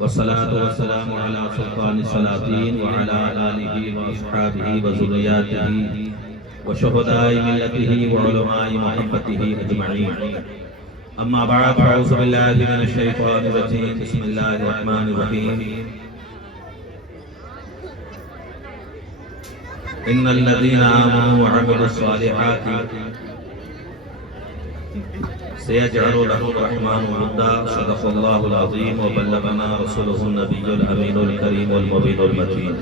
والصلاة والسلام على سلطان السلاطين وعلى آله وأصحابه وذرياته وشهداء ملته وعلماء محبته أجمعين. أما بعد فأعوذ بالله من الشيطان الرجيم. بسم الله الرحمن الرحيم. إن الذين آمنوا وعملوا الصالحات سيجعل لهم الرحمن ودا. صدق الله العظيم وبلغنا رسوله النبي الأمين الكريم المبين المتين.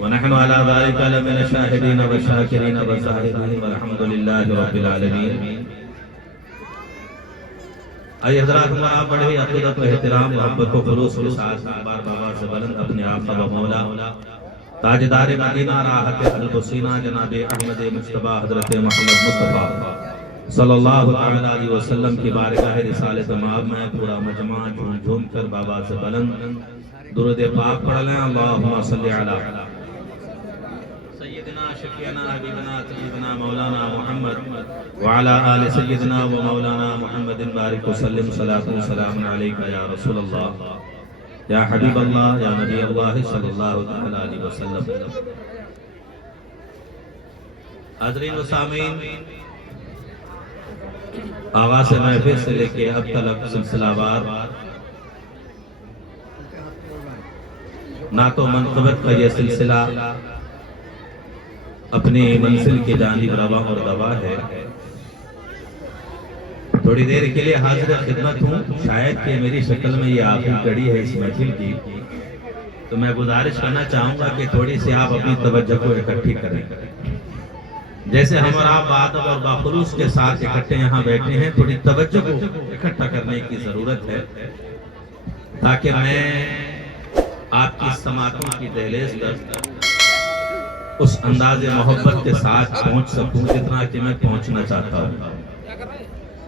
ونحن على ذلك لمن الشاهدين والشاكرين والزاهدين والحمد لله رب العالمين. آئیے حضرات، ہمارا بڑے عقیدت و احترام محبت و خلوص کے ساتھ بار بابا سے بلند اپنے آقا و مولا تاجدار مدینہ راحت قلب و سینہ جناب احمد مجتبی حضرت محمد مصطفیٰ صلی اللہ علیہ وسلم کی بارگاہ رسالت مآب میں پورا مجمع جھوم جھوم کر بابا سے بلند درود پاک پڑھ لیں. اللہم صلی علی سیدنا شفیعنا حبیبنا طبیبنا مولانا محمد وعلی آل سیدنا و مولانا محمد بارک وسلم. صلاۃ و سلام علیکہ یا رسول اللہ یا حبیب اللہ یا نبی اللہ صلی اللہ علیہ وسلم. حاضرین و سامعین، آغاز محفل سے لے کے اب تک سلسلہ وار نعت و منقبت کا یہ سلسلہ اپنی منزل کی جانب رواں اور رواں ہے. تھوڑی دیر کے لیے حاضر خدمت ہوں. شاید کہ میری شکل میں یہ آخری کڑی ہے اس محفل کی، تو میں گزارش کرنا چاہوں گا کہ تھوڑی سی آپ اپنی توجہ کو اکٹھی کریں. جیسے ہم اور آپ بادب اور باخلوص کے ساتھ اکٹھے یہاں بیٹھے ہیں، تھوڑی توجہ کو اکٹھا کرنے کی ضرورت ہے تاکہ میں آپ کی سماعتوں کی دہلیز پر اس انداز محبت کے ساتھ پہنچ سکوں جتنا کہ میں پہنچنا چاہتا ہوں.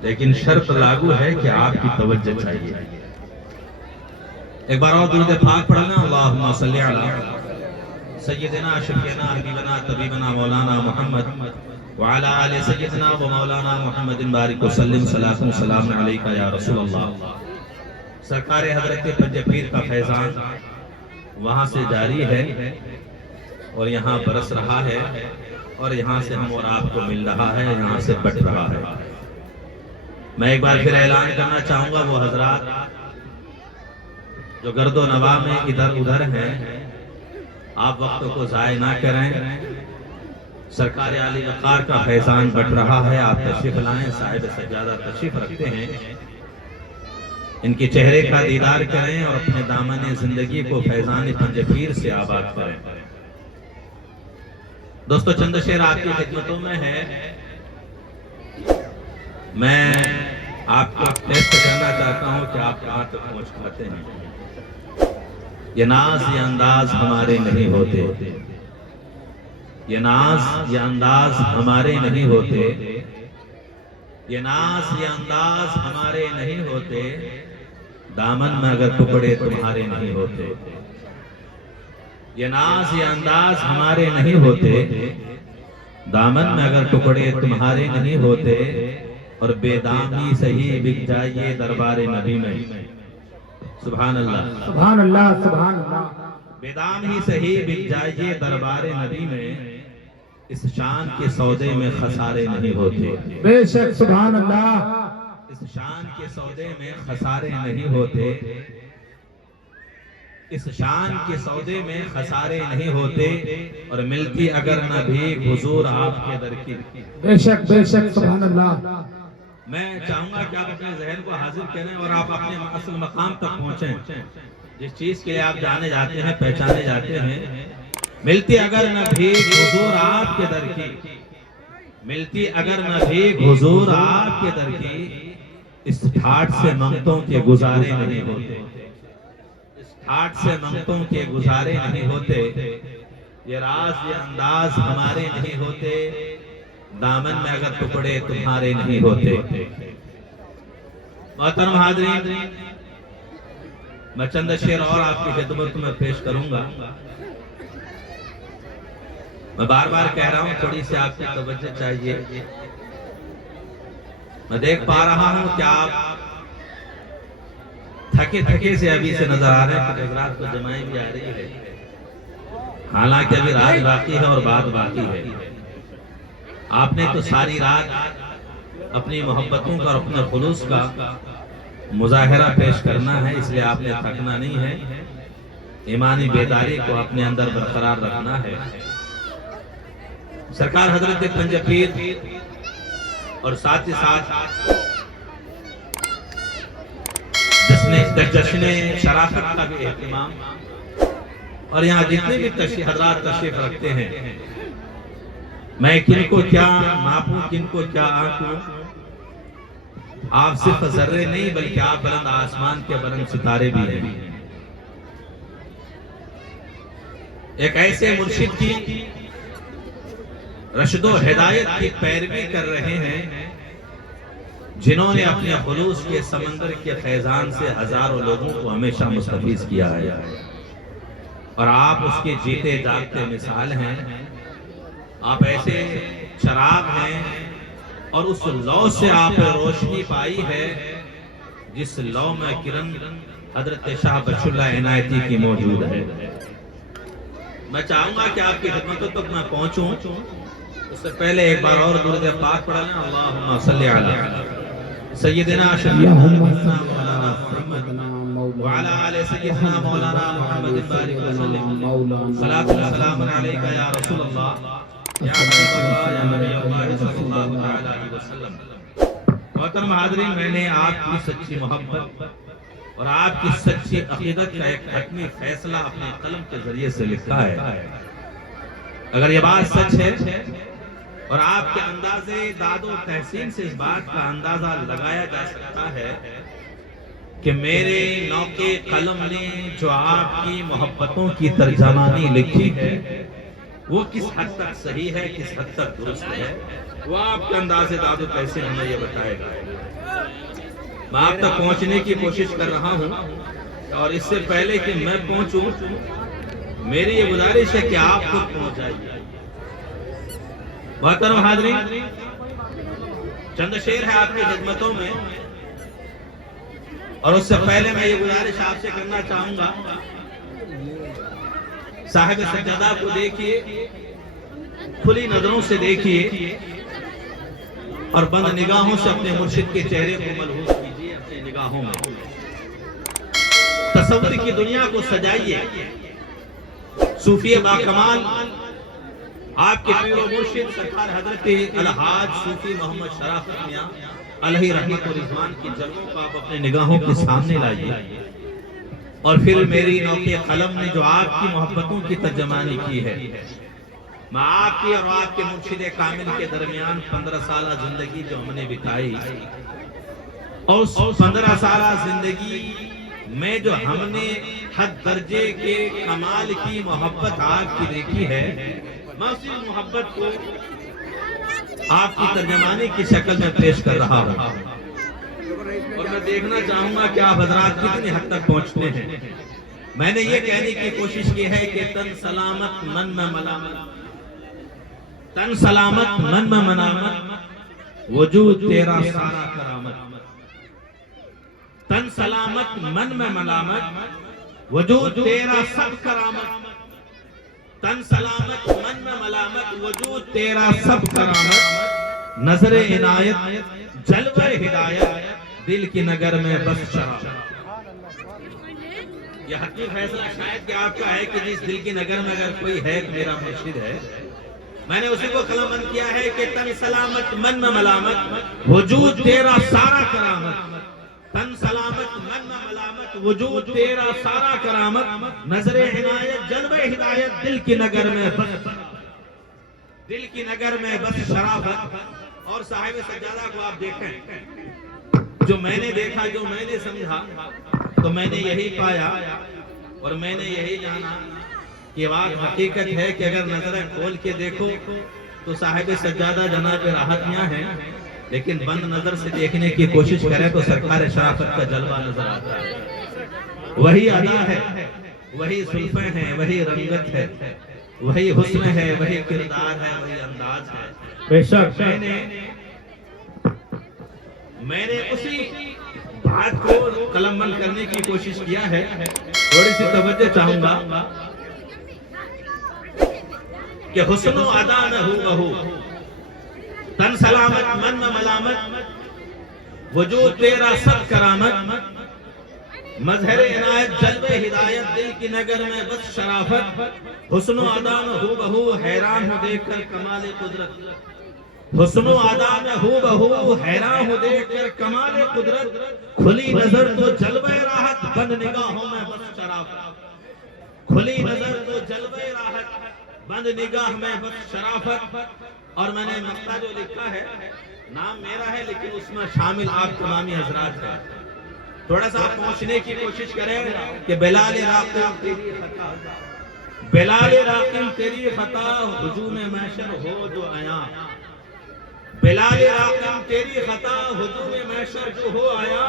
لیکن شرط لاگو ہے کہ آپ کی توجہ چاہیے. ایک بار اور درود پاک پڑھنا. اللہم صلی علی سیدنا شفیعنا حبیبنا طبیبنا مولانا محمد وعلی آل سیدنا و مولانا محمد بارک وسلم. صلاۃ و سلام علیکہ یا رسول اللہ. سرکار حضرت پنج پیر کا فیضان وہاں سے جاری ہے اور یہاں برس رہا ہے اور یہاں سے ہم اور آپ کو مل رہا ہے، یہاں سے بٹ رہا ہے. میں ایک بار پھر اعلان کرنا چاہوں گا وہ حضرات جو گرد و نواح میں ادھر ادھر ہیں، آپ وقت کو ضائع نہ کریں. سرکار عالی وقار کا فیضان بٹ رہا ہے، آپ تشریف لائیں. صاحب سجادہ تشریف رکھتے ہیں، ان کے چہرے کا دیدار کریں اور اپنے دامن زندگی کو فیضان پنج پیر سے آباد کریں. دوستو، چند شعر آپ کی خدمتوں میں ہے. میں آپ کو ٹیسٹ کرنا چاہتا ہوں کہ آپ کہاں تک پہنچ پاتے ہیں. یہ ناز یہ انداز ہمارے نہیں ہوتے، یہ ناز یہ انداز ہمارے نہیں ہوتے، یہ ناز یہ انداز ہمارے نہیں ہوتے، دامن میں اگر ٹکڑے تمہارے نہیں ہوتے. یہ ناز یہ انداز ہمارے نہیں ہوتے، دامن میں اگر ٹکڑے تمہارے نہیں ہوتے. اور بے دام ہی صحیح بک جائیے دربار نبی میں. سبحان اللہ سبحان اللہ سبحان اللہ. بے دام ہی صحیح بک جائیے دربار نبی میں، اس شان کے سودے میں خسارے نہیں ہوتے. بے شک سبحان اللہ. اس شان کے سودے میں خسارے نہیں ہوتے، اس شان کے سودے میں خسارے نہیں ہوتے. اور ملتی اگر نہ بھی حضور آپ کے در کی. بے شک سبحان اللہ. میں چاہوں گا کہ آپ اپنے ذہن کو حاضر کریں اور آپ اپنے اصل مقام تک پہنچیں. جس چیز کے لیے آپ جانے جاتے ہیں، پہچانے جاتے ہیں. ملتی اگر نہ بھی حضور آپ کے در کی، ملتی اگر نہ بھی حضور آپ کے در کی. اس ٹھاٹ سے منگتوں کے گزارے نہیں ہوتے، اس ٹھاٹ سے منگتوں کے گزارے نہیں ہوتے. یہ راز یہ انداز ہمارے نہیں ہوتے، دامن میں اگر ٹکڑے تمہارے نہیں ہوتے. محترم حاضرین، میں چند شعر اور آپ کی خدمت میں پیش کروں گا. میں بار بار کہہ رہا ہوں تھوڑی سی آپ کی توجہ چاہیے. میں دیکھ پا رہا ہوں کہ آپ تھکے تھکے سے ابھی سے نظر آ رہے ہیں کہ حضرات کو جمائی بھی آ رہی ہے، حالانکہ ابھی رات باقی ہے اور بات باقی ہے۔ آپ نے تو ساری رات اپنی محبتوں کا اور اپنے خلوص کا مظاہرہ پیش کرنا ہے، اس لیے آپ نے تھکنا نہیں ہے، ایمانی بیداری کو اپنے اندر برقرار رکھنا ہے۔ سرکار حضرت پنج پیر اور ساتھ ہی ساتھ جشن شرافت کا بھی اہتمام، اور یہاں جتنے بھی حضرات تشریف رکھتے ہیں، میں کن کو کیا ناپوں کن کو کیا آنکھوں، آپ صرف ذرے نہیں بلکہ آپ بلند آسمان کے بلند ستارے بھی ہیں۔ ایک ایسے مرشد کی رشد و ہدایت کی پیروی کر رہے ہیں جنہوں نے اپنے خلوص کے سمندر کے فیضان سے ہزاروں لوگوں کو ہمیشہ مستفیض کیا ہے، اور آپ اس کے جیتے جاگتے مثال ہیں۔ آپ ایسے چراغ ہیں اور اس لو سے آپ نے روشنی پائی ہے جس لو میں کرن حضرت شاہ بخش اللہ عنایتی کی موجود ہے۔ میں چاہوں گا کہ آپ کی خدمتوں تک میں پہنچوں، اس سے پہلے ایک بار اور درود پاک پڑھ لیں۔ اللہم صلی علی سیدنا شفیعنا مولانا محمد وعلی آل سیدنا مولانا محمد بارک وسلم، صلاۃ و سلام علیک یا رسول اللہ یا حبیب اللہ یا نبی اللہ صلی اللہ تعالی علیہ وسلم۔ محترم حاضرین، میں نے آپ کی سچی محبت اور آپ کی سچی عقیدت کا ایک حتمی فیصلہ اپنے قلم کے ذریعے سے لکھا ہے۔ اگر یہ بات سچ ہے اور آپ کے اندازے داد و تحسین سے اس بات کا اندازہ لگایا جا سکتا ہے کہ میرے نوکے قلم نے جو آپ کی محبتوں کی ترجمانی لکھی ہے وہ کس حد تک صحیح ہے، کس حد تک درست ہے، وہ آپ کے اندازے داد و تحسین ہمیں یہ بتائے گا۔ میں آپ تک پہنچنے کی کوشش کر رہا ہوں، اور اس سے پہلے کہ میں پہنچوں میری یہ گزارش ہے کہ آپ خود پہنچ جائیے۔ محترم حاضرین، چند شعر ہے آپ کی خدمتوں میں، اور اس سے پہلے میں یہ گزارش آپ سے کرنا چاہوں گا، صاحب سجادہ کو دیکھیے، کھلی نظروں سے دیکھیے اور بند نگاہوں سے اپنے مرشد کے چہرے کو ملحوظ کیجیے اپنی نگاہوں میں۔ تصور کی دنیا کو سجائیے، صوفی باکمال آپ کے پیر و مرشد سرکار حضرت الحاج صوفی محمد شرافت میاں علیہ رحمت و رضوان کی جلووں کو آپ اپنے نگاہوں کے سامنے لائیے، اور پھر میری نوکے قلم نے جو آپ کی محبتوں کی ترجمانی کی ہے، میں آپ کی اور آپ کے مرشد کامل کے درمیان 15 سالہ زندگی جو ہم نے بتائی، اور اس 15 سالہ زندگی میں جو ہم نے حد درجے کے کمال کی محبت آپ کی دیکھی ہے، میں اسی محبت کو آپ کی ترجمانی کی شکل میں پیش کر رہا ہوں، اور میں دیکھنا چاہوں گا کہ آپ حضرات کتنی حد تک پہنچتے ہیں۔ میں نے یہ کہنے کی کوشش کی ہے کہ تن سلامت من میں ملامت، تن سلامت من میں ملامت، وجود تیرا سارا کرامت۔ تن سلامت من میں ملامت، وجود تیرا سب کرامت۔ تن سلامت من میں ملامت، وجود تیرا سب کرامت۔ نظر عنایت جلوہ ہدایت، دل کی نگر میں بس شرافت۔ یہ حتمی فیصلہ شاید کہ آپ کا ہے کہ جس دل کی نگر میں اگر کوئی ہے تو میرا مرشد ہے۔ میں نے اسی کو قلم بند کیا ہے کہ تن سلامت من میں ملامت، وجود تیرا سارا کرامت۔ تن سلامت من میں ملامت، وجود تیرا سارا کرامت۔ نظر عنایت جلوہ ہدایت، دل کی نگر میں بس، دل کی نگر میں بس شرافت۔ اور صاحب سجادہ کو آپ دیکھیں، جو میں نے دیکھا، جو میں نے سمجھا، تو میں نے یہی پایا اور میں نے یہی جانا کہ بات حقیقت ہے کہ اگر نظریں کھول کے دیکھو تو صاحب سجادہ جناب راحت میاں ہیں، لیکن بند نظر سے دیکھنے کی کوشش کریں تو سرکار شرافت کا جلوہ نظر آتا ہے۔ وہی ادا ہے، وہی زلفیں ہیں، وہی رنگت ہے، وہی حسن ہے، وہی کردار ہے، وہی انداز ہے۔ بے شک میں نے اسی بات کو قلم بند کرنے کی کوشش کیا ہے. تھوڑی سی توجہ چاہوں گا کہ حسن و ادا نہ ہو بہو، تن سلامت من میں ملامت، وجود تیرا سب کرامت، مظہر عنایت جلوہ ہدایت، دل کی نگر میں بس شرافت. حسن و ادا نہ ہو بہو، حیران ہوں دیکھ کر کمال قدرت. حسن و ادا نہ ہو بہو، حیران ہوں دیکھ کر کمال قدرت. کھلی نظر تو جلوہ راحت، بند نگاہوں میں بس شرافت. کھلی نظر تو جلوہ راحت، بند نگاہ میں بس شرافت. اور میں نے نقطہ جو لکھا ہے، نام میرا ہے لیکن اس میں شامل آپ تمامی حضرات ہیں. تھوڑا سا پہنچنے کی کوشش کریں کہ بلال راقم تیری خطا، بلال راقم تیری خطا، ہجوم محشر ہو جو آیا. بلال راقم تیری خطا، ہجوم محشر جو ہو آیا.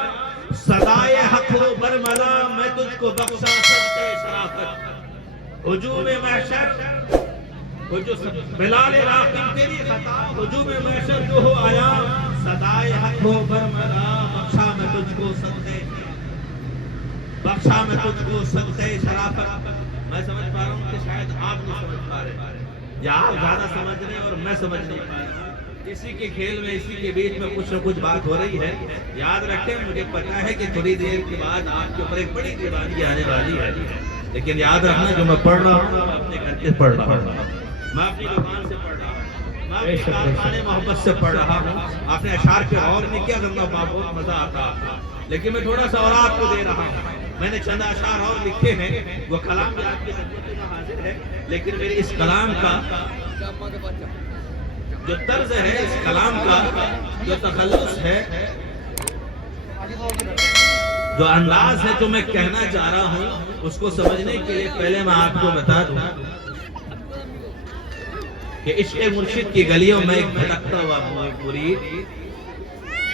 صدائے حق ہو برملا، میں تجھ کو بخشا صدقے شرافت. ہجوم محشر بلال راقم تیری خطا، ہجوم محشر جو ہو آیا. صدائے حق ہو برملا، بخشا میں تجھ کو صدقے، بخشا میں تجھ کو صدقے شرافت. میں سمجھ پا رہا ہوں کہ شاید آپ نہیں سمجھ پا رہے، یا آپ زیادہ سمجھ رہے ہیں اور میں سمجھ نہیں پا رہا. اسی کے کھیل میں، اسی کے بیچ میں کچھ نہ کچھ بات ہو رہی ہے. یاد رکھیں، مجھے پتا ہے کہ تھوڑی دیر کے بعد آپ کے اوپر ایک بڑی دیوانی آنے والی ہے، لیکن یاد رکھنا جو میں پڑھ رہا ہوں میں اپنے گھر سے پڑھ رہا ہوں، میں اپنی دکان سے پڑھ رہا ہوں، میں اپنی کارخانے محبت سے پڑھ رہا ہوں. آپ نے اشعار پہ غور نہیں کیا، ورنہ بہت مزہ آتا، لیکن میں تھوڑا سا اور آپ کو دے رہا ہوں. میں نے چند اشعار اور لکھے ہیں، وہ کلام بھی آپ کی خدمت میں حاضر ہے، لیکن میرے اس کلام کا جو طرز ہے، اس کلام کا جو تخلص ہے، جو انداز ہے، جو میں کہنا چاہ رہا ہوں، اس کو سمجھنے کے لیے پہلے میں آپ کو بتا دوں کہ عشق مرشد کی گلیوں میں ایک بھٹکتا ہوا مرید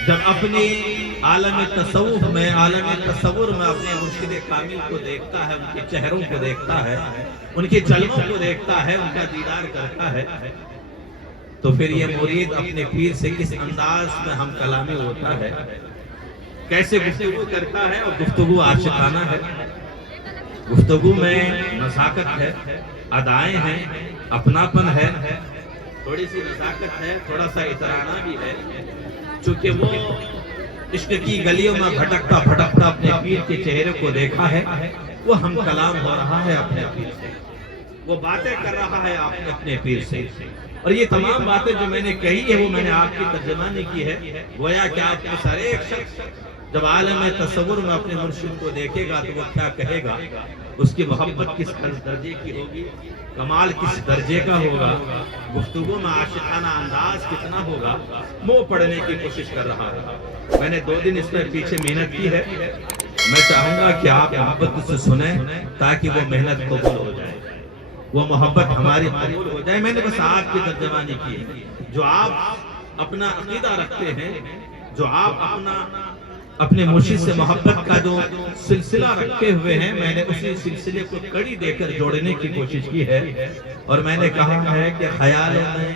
جب اپنی عالم تصوف میں، عالم تصور میں اپنے مرشد کامل کو دیکھتا ہے، ان کے چہروں کو دیکھتا ہے، ان کے جلووں کو دیکھتا ہے، ان کا دیدار کرتا ہے، تو پھر یہ مرید اپنے پیر سے کس انداز میں ہم کلامی ہوتا ہے، کیسے گفتگو کرتا ہے. اور گفتگو عاشقانہ ہے، گفتگو میں نزاکت ہے، ادائیں ہیں، اپناپن ہے، تھوڑی سی نزاکت ہے، تھوڑا سا اطرانہ بھی ہے. چونکہ وہ عشق کی گلیوں میں بھٹکتا بھٹکتا اپنے پیر کے چہرے کو دیکھا ہے، وہ ہم کلام ہو رہا ہے اپنے پیر سے، وہ باتیں کر رہا ہے اپنے پیر سے. اور یہ تمام باتیں جو میں نے کہی ہے وہ میں نے آپ کی ترجمانی کی ہے. گویا کہ آپ میں سارے ایک شخص جب عالم تصور میں اپنے مرشد کو دیکھے گا تو وہ کیا کہے گا، اس کی محبت کس درجے کی ہوگی، کمال کس درجے کا ہوگا، گفتگو میں عاشقانہ انداز کتنا ہوگا. وہ پڑھنے کی کوشش کر رہا ہے. میں نے 2 دن اس میں پیچھے محنت کی ہے. میں چاہوں گا کہ آپ محبت سے سنیں تاکہ وہ محنت قبول ہو جائے، وہ محبت ہماری قبول ہو جائے. میں نے بس آپ کی ترجمانی کی ہے. جو آپ اپنا عقیدہ رکھتے ہیں، جو آپ اپنے مرشد سے محبت کا جو سلسلہ رکھے ہوئے ہیں، میں نے اسی سلسلے کو کڑی دے کر جوڑنے کی کوشش کی ہے. اور میں نے کہا ہے کہ خیالوں میں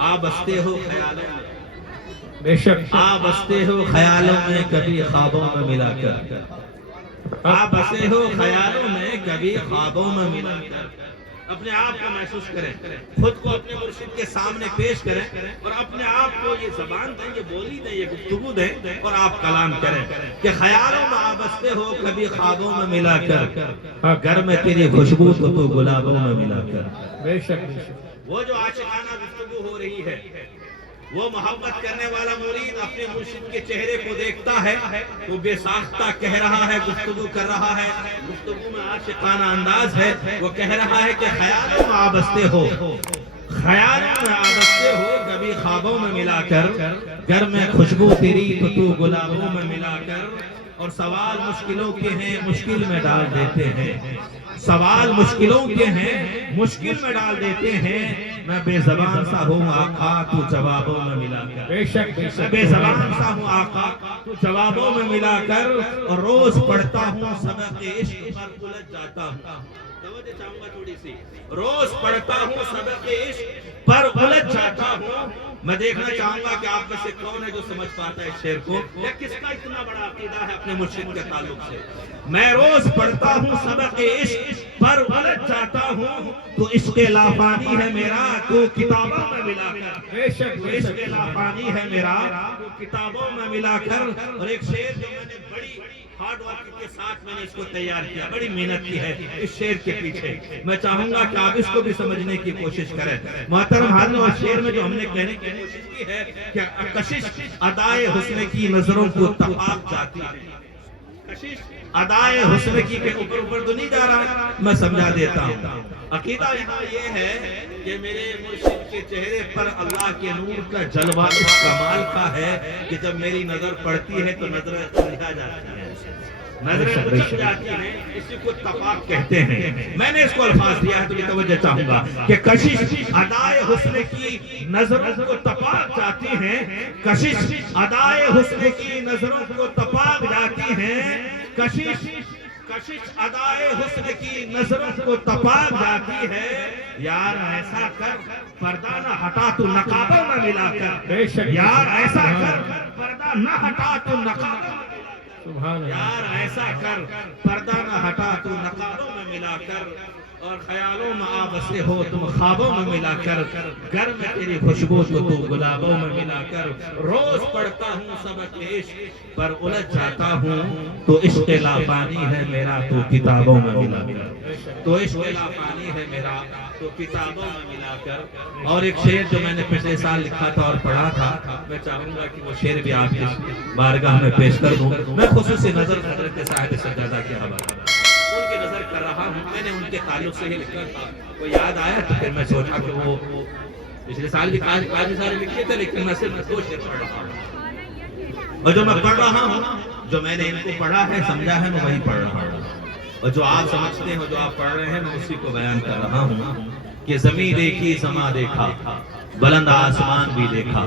آ بستے ہو، خیالوں میں بے شک آ بستے ہو خیالوں میں، کبھی خوابوں میں ملا کر. آپ بسے ہو خیالوں میں، کبھی خوابوں میں ملا کر. اپنے آپ کو محسوس کریں، خود کو اپنے مرشد کے سامنے پیش کریں، اور اپنے آپ کو یہ زبان دیں، یہ بولی دیں، یہ گفتگو دیں، اور آپ کلام کریں کہ خیالوں میں آبستے ہو، کبھی خوابوں میں ملا کر، گھر میں تیری خوشبو تو گلابوں میں ملا کر. بے شک وہ جو عاشقانہ گفتگو ہو رہی ہے، وہ محبت کرنے والا مرید اپنے مرشد کے چہرے کو دیکھتا ہے، وہ بے ساختہ کہہ رہا ہے، گفتگو کر رہا ہے، گفتگو میں عاشقانہ انداز ہے. وہ کہہ رہا ہے کہ خیالوں میں آبستے ہو، خیالوں میں آبستے ہو، کبھی خوابوں میں ملا کر، گھر میں خوشبو تیری تو گلابوں میں ملا کر. اور سوال مشکلوں کے ہیں، مشکل میں ڈال دیتے ہیں، سوال مشکلوں کے ہیں، مشکل میں ڈال دیتے ہیں. میں بے زبان سا ہوں آقا، تو جوابوں میں ملا کر. بے شک میں بے زبان سا ہوں آقا، تو جوابوں میں ملا کر اور روز پڑھتا ہوں سبق عشق پر الجھ جاتا ہوں. توجہ چاہوں گا تھوڑی سی. روز پڑھتا ہوں سبق عشق پر الجھ جاتا ہوں. میں دیکھنا چاہوں گا کہ آپ میں سے کون ہے جو سمجھ پاتا ہے اس شعر کو, یا کس کا اتنا بڑا عقیدہ ہے اپنے مرشد کے تعلق سے. میں روز پڑھتا ہوں سبق عشق پر الجھ جاتا ہوں, تو عشق لافانی ہے میرا تو کتابوں میں ملا کر. بے شک عشق لافانی ہے میرا تو کتابوں میں ملا کر. اور ایک شعر جو میں نے بڑی ہارڈ ورک کے ساتھ میں نے اس کو تیار کیا, بڑی محنت کی ہے اس شعر کے پیچھے. میں چاہوں گا کہ آپ اس کو بھی سمجھنے کی کوشش کریں. محترم حاضرین, اور شعر میں جو ہم نے کہنے کی کوشش کی ہے کہ کشش ادائے حسن کی نظروں کو تپاک جاتی ہے. کشش ادائے حسن کی کے اوپر تو نہیں جا رہا, میں سمجھا دیتا ہوں. عقیدہ یہ ہے کہ میرے مرشد کے چہرے پر اللہ کے نور کا جلوہ اس کمال کا ہے کہ جب میری نظر پڑتی ہے تو نظریں سجھا جاتی ہیں, نظریں اچھل جاتی ہیں. اسی کو تفاق کہتے ہیں. میں نے اس کو الفاظ دیا ہے تو یہ توجہ چاہوں گا کہ کشش ادائے حسن کی نظروں کو تپاک جاتی ہیں. کشش ادائے حسن کی نظروں کو تپاک جاتی ہیں. کشش ادائے حسن کی نظروں کو تپاک جاتی ہے. یار ایسا کر پردہ نہ ہٹا تو نقابوں میں ملا کر. یار ایسا کر پردہ نہ ہٹا تو نقابوں میں, یار ایسا کر پردہ نہ ہٹا تو نقابوں میں ملا کر. اور خیالوں میں آبسے ہو تم خوابوں میں ملا کر. گھر میں تیری خوشبو تو گلابوں میں ملا کر. روز پڑھتا ہوں سبق عشق پر الجھ جاتا ہوں, تو عشق لافانی ہے میرا تو کتابوں میں ملا کر. تو عشق لافانی ہے میرا تو کتابوں میں ملا کر. اور ایک شعر جو میں نے پچھلے سال لکھا تھا اور پڑھا تھا, میں چاہوں گا کہ وہ شعر بھی آپ کی بارگاہ میں پیش کر دوں. میں خصوصی نظر حضرت صاحب سجادہ کے حوالے ان کی نظر کر رہا ہوں. میں نے ان کے تعلق سے ہی لکھا تھا, وہ یاد آیا تو پھر میں سوچا کہ وہ پچھلے سال بھی کافی سارے لکھے تھے, لیکن میں صرف دو شعر پڑھ رہا ہوں. اور جو میں پڑھ رہا ہوں, جو میں نے ان کو پڑھا ہے سمجھا ہے, میں وہی پڑھ رہا ہوں. اور جو آپ سمجھتے ہیں, جو آپ پڑھ رہے ہیں, میں اسی کو بیان کر رہا ہوں کہ زمین دیکھی سما دیکھا, بلند آسمان بھی دیکھا.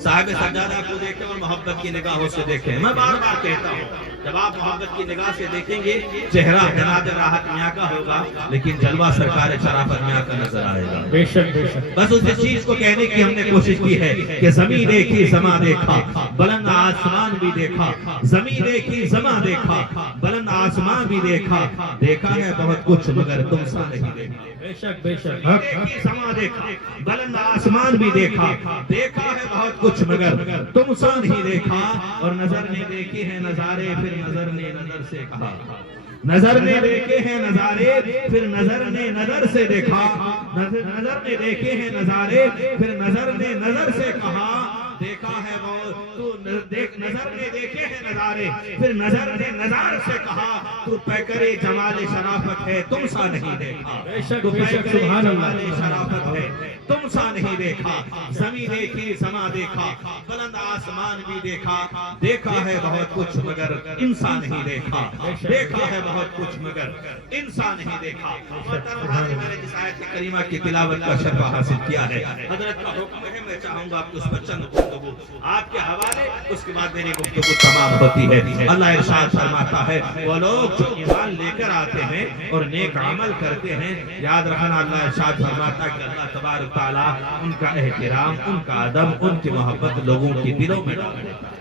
صاحب سجادہ کو دیکھیں اور محبت کی نگاہوں سے دیکھیں. میں بار بار کہتا ہوں, جب آپ محبت کی نگاہ سے دیکھیں گے چہرہ جناب راحت میاں کا ہوگا, لیکن جلوہ سرکار شرافت میاں کا نظر آئے گا. بے شک بے شک. بس اس چیز کو کہنے کی ہم نے کوشش کی ہے کہ زمین دیکھی سما دیکھا, بلند آسمان بھی دیکھا. زمین دیکھی سما دیکھا, بلند آسمان بھی دیکھا. دیکھا ہے بہت کچھ مگر تم سا نہیں دیکھا. بے شک بے شک. دیکھی سما دیکھا, بلند آسمان بھی دیکھا. دیکھا ہے بہت کچھ مگر تم سا نہیں دیکھا. اور نظر نے دیکھی ہے نظارے, پھر نظر نے نظر سے کہا. نظر نے دیکھے ہیں نظارے, پھر نظر نے نظر سے دیکھا. نظر نے دیکھے ہیں نظارے, پھر نظر نے نظر سے کہا. دیکھا ہے وہ تو نظر نے دیکھے ہیں نظارے, پھر نظر نے نظر سے کہا. تو پیکرے جمال شرافت ہے تم سا نہیں دیکھا. تو پیکرے جمال شرافت ہے تم سا نہیں دیکھا. زمین دیکھی سما دیکھا, بلند آسمان بھی دیکھا. دیکھا ہے بہت کچھ مگر انسان نہیں دیکھا. دیکھا ہے بہت کچھ مگر انسان نہیں دیکھا. میں نے جس آیت کریمہ کی تلاوت کا شرف حاصل کیا ہے, حضرت کا حکم ہے, میں چاہوں گا کہ اس پر چند گفتگو آپ کے حوالے, اس کے بعد میری گفتگو تمام ہوتی ہے. اللہ ارشاد فرماتا ہے, وہ لوگ جو ایمان لے کر آتے ہیں اور نیک عمل کرتے ہیں, یاد رکھنا اللہ ارشاد فرماتا ہے کہ اللہ تبارک تعالیٰ ان کا احترام, ان کا ادب, ان کی محبت لوگوں کی دلوں میں ڈال دیتا ہے.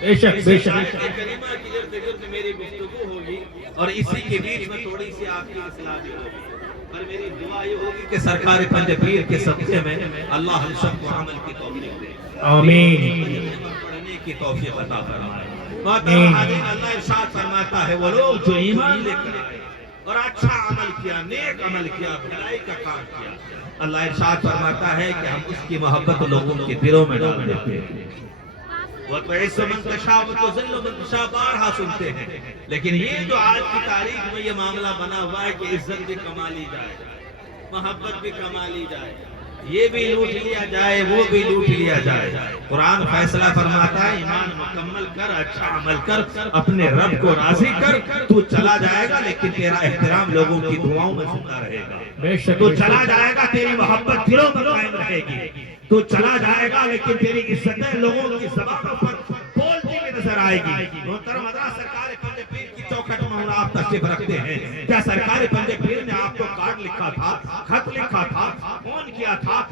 بے شک بے شک. کریمہ کی ارد گرد میری گفتگو ہوگی اور اسی کے بیچ میں تھوڑی سی آپ کی اصلاح بھی ہوگی. اور میری دعا یہ ہوگی کہ سرکار پنج پیر کے صدقے میں اللہ ہم سب کو عمل کی توفیق دے. آمین. پڑھنے کی توفیق عطا فرمائے. اللہ ارشاد فرماتا ہے, وہ لوگ جو ایمان لے کر آئے اور اچھا عمل کیا, نیک عمل کیا, بھلائی کا کام کیا, اللہ ارشاد فرماتا ہے کہ ہم اس کی محبت لوگوں کے دلوں میں ڈال دیتے ہیں. وَتُعِزُّ مَن تَشَاءُ وَتُذِلُّ مَن تَشَاءُ بارہا سنتے ہیں, لیکن یہ جو آج کی تاریخ میں یہ معاملہ بنا ہوا ہے کہ عزت بھی کما لی جائے, محبت بھی کما لی جائے, یہ بھی لوٹ لیا جائے, وہ بھی لوٹ لیا جائے. قرآن فیصلہ فرماتا ہے, ایمان مکمل کر, اچھا عمل کر, اپنے رب کو راضی کر, تو چلا جائے گا لیکن تیرا احترام لوگوں کی دعاؤں میں زندہ رہے گا. بے شک. تو چلا جائے گا, تیری محبت دلوں میں قائم رہے گی. تو چلا جائے گا لیکن تیری عزتیں لوگوں کی زبانوں پر بولتی نظر آئے گی۔ محترم حضرات، سرکار پنج پیر کی چوکھٹ میں آپ تشریف رکھتے ہیں، کیا سرکار پنج پیر نے آپ کو کارڈ لکھا تھا، خط لکھا تھا، فون کیا تھا،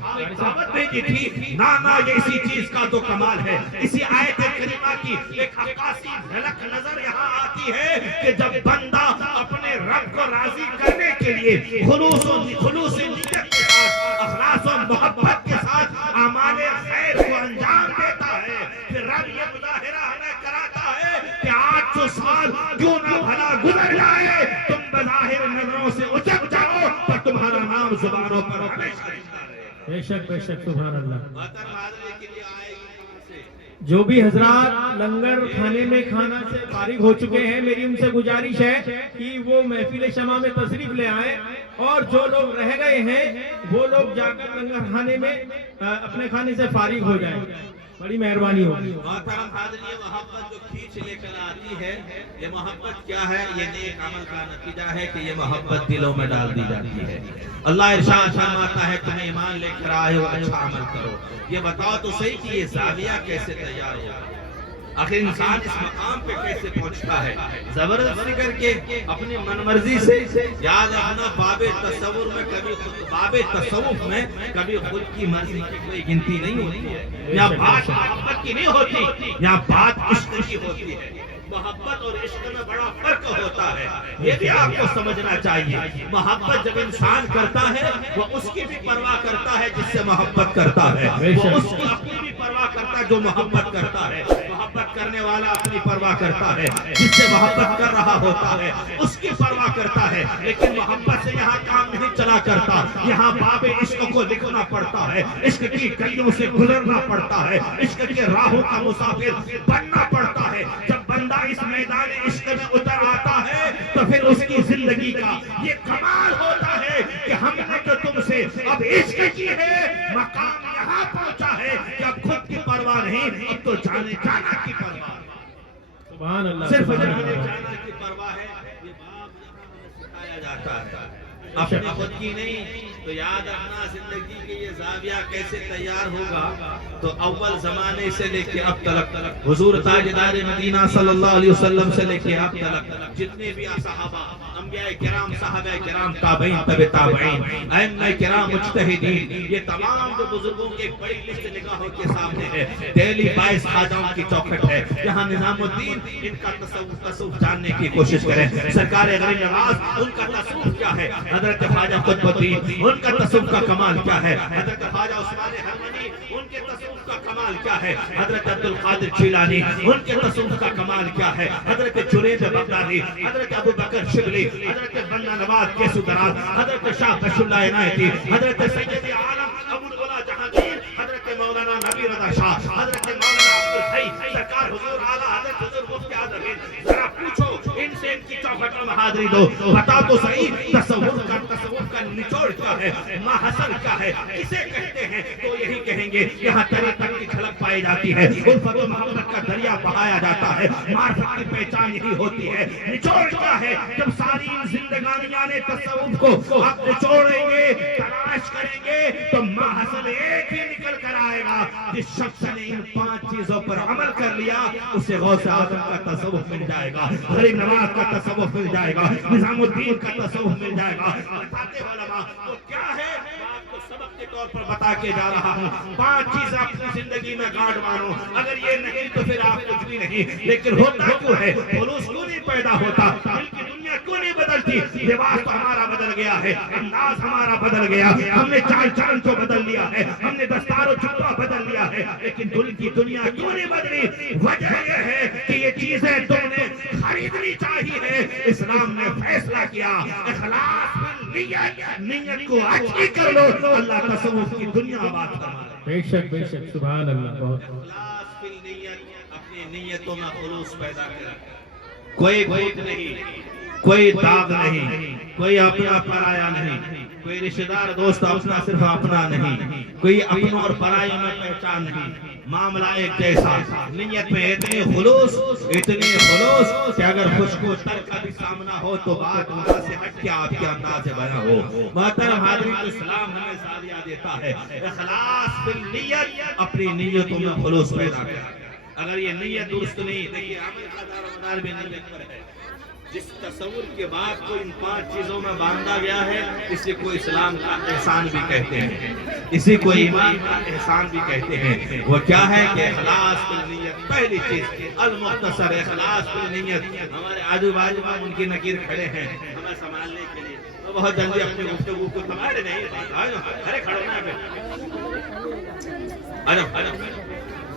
دعوت بھیجی تھی؟ نہ یہ اسی چیز کا تو کمال ہے، اسی آیت کریمہ کی ایک عکاسی جھلک نظر یہاں آتی ہے کہ جب بندہ اپنے رب کو راضی کرنے کے لیے خلوص نیت کے ساتھ، اخلاص و محبت کے ساتھ اعمال خیر کو انجام دیتا ہے، پھر رب یہ مظاہرہ ہمیں کراتا ہے کہ 800 سال کیوں نہ بھلا گزر جائے، تم بظاہر نظروں سے اچک جاؤ پر تمہارا نام زبانوں پر ہمیشہ رہتا ہے۔ بے شک سبحان اللہ۔ وطن حاضری کے لیے آئے گی کہاں سے؟ جو بھی حضرات لنگر کھانے میں کھانا سے فارغ ہو چکے ہیں، میری ان سے گزارش ہے کہ وہ محفل شمع میں تشریف لے آئیں، اور جو لوگ رہ گئے ہیں وہ لوگ جا کر لنگر کھانے میں اپنے کھانے سے فارغ ہو جائیں، بڑی مہربانی ہوگی۔ محترم حاضرین، یہ محبت جو کھینچ لے کر آتی ہے، یہ محبت کیا ہے؟ یہ نیک عمل کا نتیجہ ہے کہ یہ محبت دلوں میں ڈال دی جاتی ہے۔ اللہ ارشاد فرماتا ہے تمہیں ایمان لے کر آئے ہو، اچھا عمل کرو۔ یہ بتاؤ تو صحیح کہ یہ زاویہ کیسے تیار ہوگا؟ آخر انسان اس مقام پہ کیسے پہنچتا ہے؟ زبردستی کر کے اپنی من مرضی سے؟ یاد رکھنا، باب تصور میں کبھی باب تصوف میں کبھی خود کی مرضی کی کوئی گنتی نہیں ہوتی ہے۔ یا بات محبت کی نہیں ہوتی، یا بات عشق کی ہوتی ہے۔ محبت اور عشق میں بڑا فرق ہوتا ہے، یہ بھی آپ کو سمجھنا چاہیے۔ محبت جب انسان کرتا ہے وہ اس کی بھی پرواہ کرتا ہے جس سے محبت کرتا ہے، وہ اس کی اپنی بھی پرواہ کرتا ہے جو محبت کرتا ہے۔ محبت کرنے والا اپنی پرواہ کرتا ہے، جس سے محبت کر رہا ہوتا ہے اس کی پرواہ کرتا ہے۔ لیکن محبت سے یہاں کام نہیں چلا کرتا، یہاں باب عشق کو لکھنا پڑتا ہے، عشق کی گلیوں سے گزرنا پڑتا ہے، عشق کے راہوں کا مسافر بننا پڑتا ہے۔ جب بندہ اس میدان عشق میں اتر آتا ہے تو پھر اس کی زندگی کا یہ کمال ہوتا ہے کہ ہم نے جو تم سے اب عشق کی ہے، مقام یہاں پہنچا ہے کہ اب خود کی پرواہ نہیں، اب تو جانے جانا کی پرواہ ہے۔ سبحان اللہ، صرف سبحان جانے اللہ۔ جانا کی پرواہ ہے، یہ باب یہاں ہمیں سکھایا جاتا ہے، اپنے خود کی نہیں۔ تو یاد رکھنا، زندگی کے یہ زاویہ کیسے تیار ہوگا؟ تو اول زمانے سے لے کے اب تلک، حضور تاجدار مدینہ صلی اللہ علیہ وسلم سے لے کے اب تلک جتنے بھی صحابہ، انبیاء کرام، صحابہ کرام، تابعین، تبع تابعین، ائمہ کرام، مجتہدین، یہ تمام جو بزرگوں کی ایک بڑی لسٹ نگاہوں کے سامنے ہے۔ دہلی 22 خواجاؤں کی چوکھٹ ہے، جہاں نظام الدین ان کا تصوف جاننے کی کوشش کریں۔ سرکار غریب نواز، ان کا تصوف کیا ہے؟ حضرت خواجہ قطب الدین، ان کا تصوف کا کمال کیا ہے؟ حضرت خواجہ عثمان حرمنی، ان کے تصوف کا کمال کیا ہے؟ حضرت عبد القادر جیلانی، ان کے تصوف کا کمال کیا ہے؟ حضرت جنید بغدادی، حضرت ابو بکر شبلی، حضرت بندہ نواز کیسو دراز، حضرت شاہ بشر اللہ عنایتی، حضرت سید عالم ابو العلا جہانگیر، حضرت مولانا نبی رضا شاہ، حضرت مولانا عبد الحی، سرکار حضور اعلیٰ حضرت حضور مفتی اعظم ہند۔ ذرا پوچھو ان سے، ان کی چوکھٹوں میں حاضری دو، بتا تو صحیح تصوف کا نچوڑ کیا ہے، ماحصل کیا ہے، کسے کہتے ہیں؟ تو یہی کہیں گے یہاں طریقت کی جھلک پائی جاتی ہے، الفت و محبت کا دریا بہایا جاتا ہے، معرفت کی پہچان یہی ہوتی ہے۔ نچوڑ کیا ہے؟ جب ساری زندگانیاں نے تصوف کو آپ نچوڑیں گے، تلاش کریں گے تو ماحصل ایک ہی نکل کر آئے گا۔ جس شخص نے ان 5 چیزوں پر عمل کر لیا اسے غوث اعظم کا تصوف مل جائے گا، غریب نواز کا تصوف مل جائے گا، نظام الدین کا تصوف مل جائے گا۔ بتاتے علماء وہ کیا ہے، میں آپ کو سبق کے طور پر بتا کے جا رہا ہوں۔ 5 چیزیں اپنی زندگی میں گاڑ مانو، اگر یہ نہیں تو پھر آپ کچھ بھی نہیں۔ لیکن ہوتا کیوں ہے؟ خلوص کیوں نہیں پیدا ہوتا؟ دل کی دنیا کیوں نہیں بدلتی؟ لباس تو ہمارا بدل گیا ہے، انداز ہمارا بدل گیا، ہم نے چال چلن کو بدل لیا ہے، ہم نے دستار و جبہ بدل لیا ہے، لیکن دل کی دنیا کیوں نہیں بدلی؟ وجہ یہ ہے کہ یہ چیزیں تم نے خریدنی چاہیے۔ اسلام نے فیصلہ کیا، اخلاص بالنیت، نیت کو اچھی کر لو، اللہ تصوف کی دنیا آباد کرنا۔ بے شک سبحان اللہ۔ بہت اخلاص بالنیت، اپنی نیتوں میں خلوص پیدا کریں، کوئی کھوٹ نہیں، کوئی داغ نہیں، کوئی اپنا پرایا نہیں، کوئی رشتہ دار دوست اپنا صرف اپنا نہیں، کوئی اپنوں اور پرائیوں میں پہچان نہیں، معاملہ ایک جیسا، نیت میں اتنی خلوص کہ اگر خشک و تر کا بھی سامنا ہو تو بات وہاں سے ہٹ کے آپ کے انداز بیان ہو۔ محترم حاضرین، اسلام ہمیں سالیہ دیتا ہے، اخلاص بالنیت، اپنی نیتوں میں خلوص پیدا کریں۔ اگر یہ نیت درست نہیں، دیکھیے عمل کا دار و مدار بھی نیت پر ہے. جس تصور کے بعد کو ان 5 چیزوں میں باندھا گیا ہے، اسی کو اسلام کا احسان بھی کہتے ہیں، اسی کو ایمان کا احسان بھی کہتے ہیں. وہ کیا ہے کہ اخلاص بالنیت. پہلی چیز المختصر اخلاص بالنیت. ہمارے آجو باجو میں ان کی نکیر کھڑے ہیں ہمیں سنبھالنے کے لیے، تو بہت جلدی اپنی گفتگو کو تمہارے نہیں ارے کھڑونا ہے.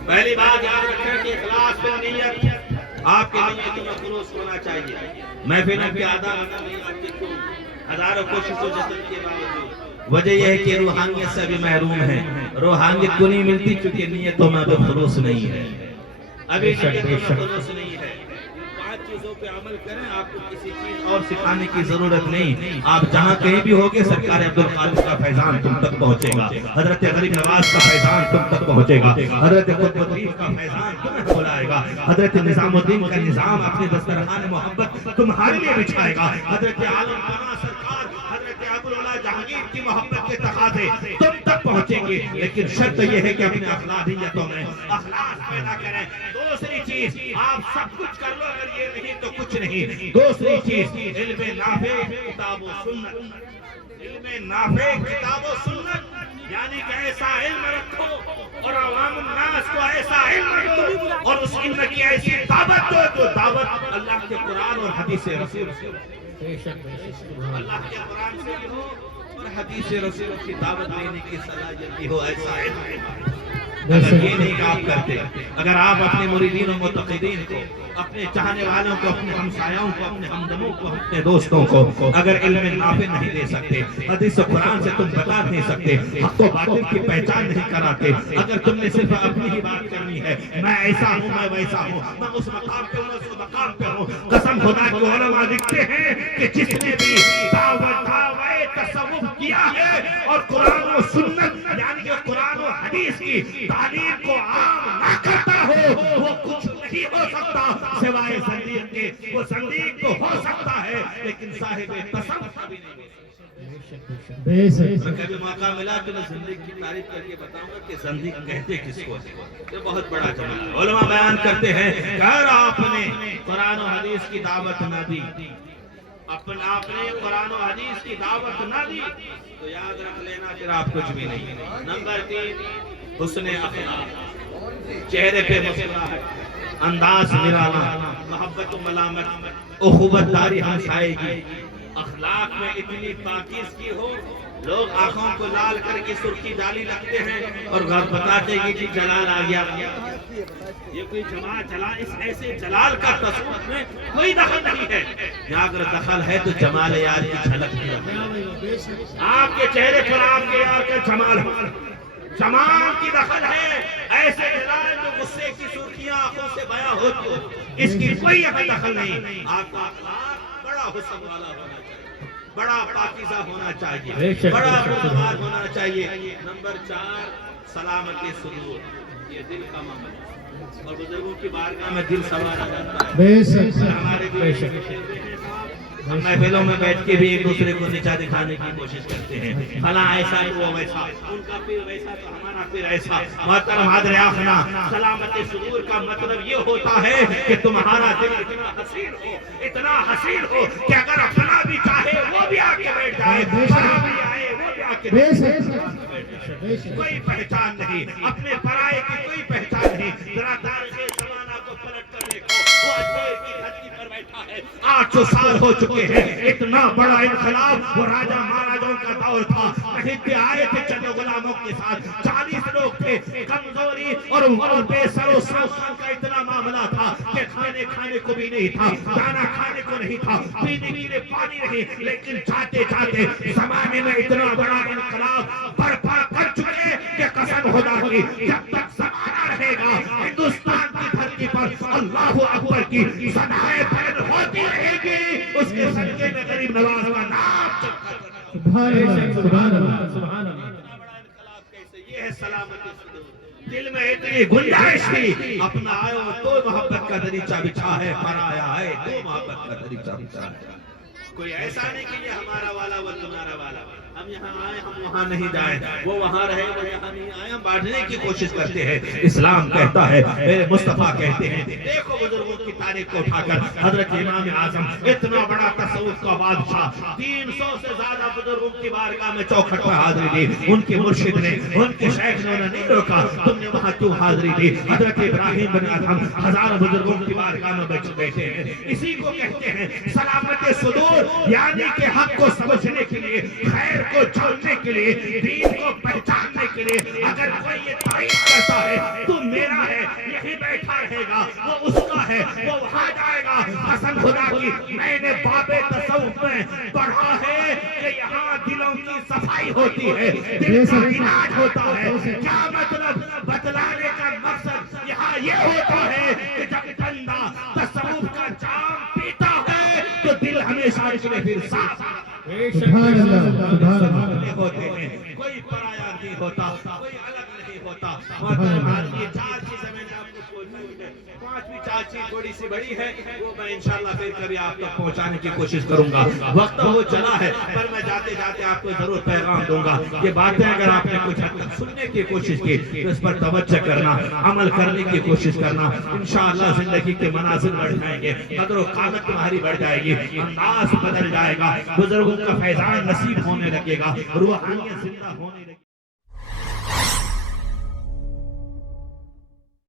پہلی بات یاد رکھیں کہ اخلاص بالنیت. آپ کے نیت میں خلوص ہونا چاہیے. محفلوں کے آداب ہزاروں کوششوں جتن کے باوجود وجہ یہ ہے کہ روحانیت سے بھی محروم ہے. روحانیت کو نہیں ملتی چونکہ نیتوں میں ابھی خلوص نہیں ہے. ابھی نیتوں میں خلوص نہیں ہے. 5 چیزوں پہ عمل کریں، آپ کو کسی چیز اور سکھانے کی ضرورت نہیں. آپ جہاں کہیں بھی ہوگے سرکار عبدالقادر کا فیضان تم تک پہنچے گا، حضرت غریب نواز کا فیضان تم تک پہنچے گا، حضرت قطب الدین کا فیضان تمہیں بلائے گا، حضرت نظام الدین کا نظام اپنے دسترخوان محبت تمہارے لیے بچھائے گا، حضرت عالم پناہ سرکار حضرت ابوالعلا جہانگیر کی محبت کے تقاضے تم تک پہنچیں گے. لیکن شرط یہ ہے کہ اپنے اخلاقیتوں میں اخلاص پیدا کریں. دوسری چیز آپ سب کچھ کر لو، اگر یہ نہیں تو کچھ نہیں. دوسری چیز علم نافع کتاب و سنت. علم نافع کتاب و سنت یعنی کہ ایسا علم رکھو اور عوام الناس کو ایسا علم دو اور اس علم کی ایسی دعوت دو جو دعوت اللہ کے قرآن اور حدیث رسول سے اللہ کے قرآن سے بھی ہو اور حدیث رسول کی دعوت دینے کی صلاحیت بھی ہو. ایسا علم اگر یہ نہیں آپ کرتے، اگر آپ اپنے مریدین و متقدین کو، اپنے چاہنے والوں کو، اپنے ہمسایوں کو، اپنے ہمدموں کو، اپنے دوستوں کو اگر علم نافع نہیں دے سکتے، حدیث و قرآن سے تم بتا نہیں سکتے، حق و باطل کی پہچان نہیں کراتے، اگر تم نے صرف اپنی ہی بات کرنی ہے، میں ایسا ہوں، میں ویسا ہوں، میں اس مقام پہ ہوں، اس مقام پہ ہوں. قسم خدا کے علماء لکھتے ہیں کہ جس نے بھی دعوت تصوف کیا ہے اور قرآن و سنت یعنی کہ قرآن و حدیث کی تعلیم کو عام نہ کرتا ہو، وہ کچھ نہیں ہو سکتا سوائے زندیق کے. وہ زندیق تو ہو سکتا ہے لیکن صاحب تصوف کبھی نہیں ہو سکتا. کبھی موقع ملا تو میں زندیق کی تعریف کر کے بتاؤں گا کہ زندیق کہتے کس کو. یہ بہت بڑا جملہ ہے. علماء بیان کرتے ہیں کہ اگر آپ نے قرآن و حدیث کی دعوت نہ دی، آپ نے قرآن و حدیث کی دعوت نہ دی تو یاد رکھ لینا پھر آپ کچھ بھی نہیں. نمبر 3 حسن اخلاق. چہرے پہ مسکراہٹ، انداز نرالا، محبت و ملامت، اخوت داری ہمسائے کی، اخلاق میں اتنی پاکیزگی ہو لوگ آنکھوں کو لال کر کے سرخی ڈالی لگتے ہیں اور بتاتے ہیں کہ جلال آ گیا. یہ کوئی جلال اس ایسے جلال کا تصور میں کوئی دخل نہیں ہے. یا اگر دخل ہے تو جمال یار کی جھلک ہے. آپ کے چہرے پر آپ کے یار کا جمال ہے، جمال کی دخل ہے. ایسے جلال جو غصے کی سرخیاں آنکھوں سے بیاں ہوتی، اس کی کوئی دخل نہیں. آپ کا اخلاق بڑا حسن والا ہونا چاہیے، بڑا پاکیزہ ہونا چاہیے، بڑا بڑا ہونا چاہیے. نمبر 4 سلامتی صدور. یہ دل کا معاملہ اور بزرگوں کی بارگاہ میں دل سنوارا جاتا ہے. ہمارے ہم محفلوں میں بیٹھ کے بھی ایک دوسرے کو نیچا دکھانے کی کوشش کرتے ہیں، فلاں ایسا ہے وہ ویسا، ان کا پھر ویسا تو ہمارا پھر ایسا. محترم حاضر آخنا، سلامت صدور کا مطلب یہ ہوتا ہے کہ تمہارا دل اتنا حسین ہو کہ اگر اپنا بھی چاہے وہ بھی آ کے بیٹھ جائے، پرا بھی آئے وہ بھی آ کے بیٹھ جائے. کوئی پہچان نہیں، اپنے پرائے کی کوئی پہچان نہیں. ذرا تاریخ زمانہ کو پلٹ کر دیکھو، وہ اجمیر کی دھرتی پر بیٹھا ہے. 800 سال ہو چکے ہیں. اتنا بڑا انقلاب، وہ راجہ مہاراجوں کا دور تھا. کہیں پہ آئے تھے چند غلاموں کے ساتھ، 40 لوگ تھے. کمزوری اور بے سر و سامان کا اتنا معاملہ تھا کہ کھانے کو بھی نہیں تھا، دانا کھانے کو نہیں تھا، پینے کے لیے پانی نہیں. لیکن چاہتے چاہتے زمانے میں اتنا بڑا انقلاب برپا کر چکے کہ قسم خدا کی جب تک زمانہ رہے گا ہندوستان کی دھرتی پر اللہ اکبر کی صدائیں بلند ہوتی رہے گی. اس کے صدقے میں غریب نواز کا نام چلتا رہے گا. سبحان اللہ، سبحان اللہ، سبحان اللہ. بڑا انقلاب کیسے؟ یہ ہے سلامتی صدور. دل میں اتنی گنجائش تھی، اپنا آیا تو محبت کا دریچہ بچھا ہے، پر آیا ہے تو محبت کا دریچہ بچھا ہے. کوئی ایسا نہیں کہ یہ ہمارا والا وہ تمہارا والا، ہم یہاں آئے ہم وہاں نہیں جائیں، وہ وہاں رہے وہ یہاں نہیں آئے، ہم بانٹنے کی کوشش کرتے ہیں۔ اسلام کہتا ہے، میرے مصطفیٰ کہتے ہیں، دیکھو بزرگوں کی تاریخ کو اٹھا کر، حضرت امام اعظم اتنا بڑا تصوف کا بادشاہ، 300 سے زیادہ بزرگوں کی بارگاہ میں چوکھٹ پر حاضری دی، ان کے مرشد نے، ان کے شیخ نے انہیں نہیں روکا، تم نے وہاں کیوں حاضری دی؟ حضرت ابراہیم بن ادہم ہزاروں بزرگوں کی بارگاہ میں بیٹھے ہیں۔ اسی کو کہتے ہیں سلامت صدور، یعنی کہ حق کو سمجھنے کے لیے، خیر کو جاننے کے لیے، دین کو پہچاننے کے لیے اگر کوئی یہ تعریف کرتا ہے تو میرا ہے، یہی بیٹھا رہے گا، وہ اس کا ہے، وہ وہاں جائے گا۔ قسم خدا کی میں نے باب تصوف میں پڑھا ہے کہ یہاں دلوں کی صفائی ہوتی ہے، دل کا علاج ہوتا ہے۔ کیا مطلب؟ بتلانے کا مقصد یہاں یہ ہوتا ہے کہ جب بندہ تصوف کا جام پیتا ہے تو دل ہمیشہ اس میں پھر صاف ہوتے ہیں، کوئی پرایا نہیں ہوتا، کوئی الگ نہیں ہوتا۔ یہ 4 چیزیں میں نے آپ کو پہنچائی ہے، 5ویں 4 چیز تھوڑی سی بڑی ہے، وہ میں انشاءاللہ پھر کبھی آپ تک پہنچانے کی کوشش کروں گا۔ وقت وہ چلا ہے پر میں جاتے جاتے آپ کو ضرور پیغام دوں گا۔ یہ باتیں اگر آپ نے کچھ حد تک سننے کی کوشش کی تو اس پر توجہ کرنا، عمل کرنے کی کوشش کرنا، انشاءاللہ زندگی کے مناظر بڑھ جائیں گے، قدر و قامت تمہاری بڑھ جائے گی، انداز بدل جائے گا، بزرگوں کا فیضان نصیب ہونے لگے گا، روحانیت زندہ ہونے لگے گی۔